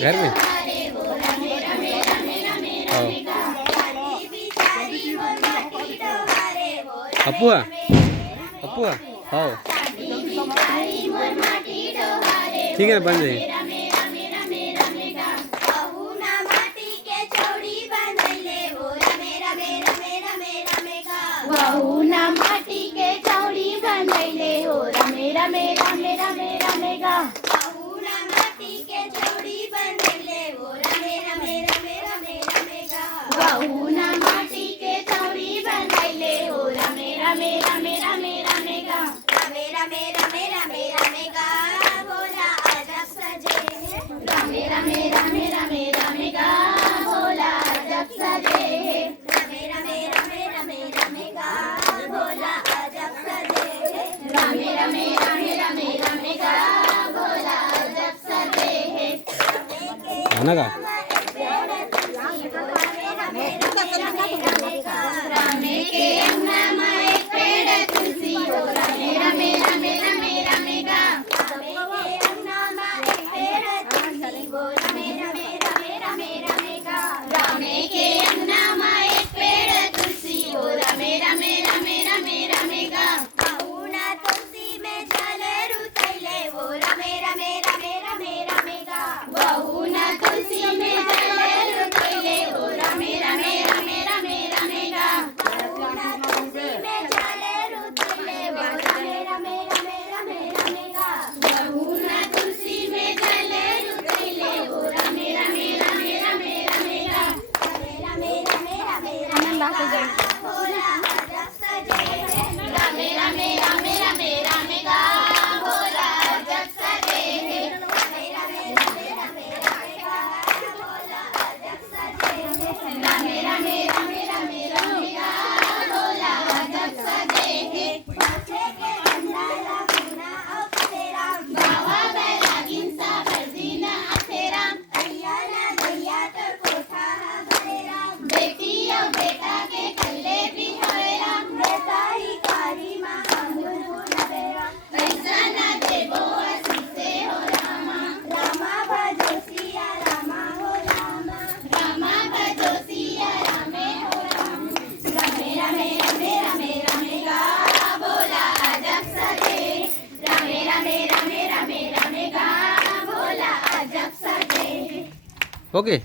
घर में अपुआ अपुआ हाँ ठीक है बन जाए वहुना माटी के चौड़ी बनैले हो रमे रमे रमे रमे रमेगा वहुना माटी के चौड़ी बनैले हो रमे रमे रमे रमे रमेगा वहुना माटी के चौड़ी बनैले हो रमे रमे रमे रमे रमेगा रमे रमे रमे रमे रमेगा भोला अजब सजे है रमे रमे रमे रमे रमेगा भोला अजब सजे है रमे रमे रमे रमे रमेगा भोला अजब सजे है रमे रमे रमे रमे रमेगा भोला अजब सजे है खाना का रमे के अंगना में एक पेड़ तुलसी हो रमे रमे रमे रमे रमेगा रमे के अंगना में एक पेड़ तुलसी हो रमे रमे रमे रमे रमेगा रमे के अंगना में एक पेड़ तुलसी हो रमे रमे रमे रमे रमेगा बहुना तुलसी में जल रुतैले वो रमे रमे रमे रमे रमेगा बहुना तुलसी में ओके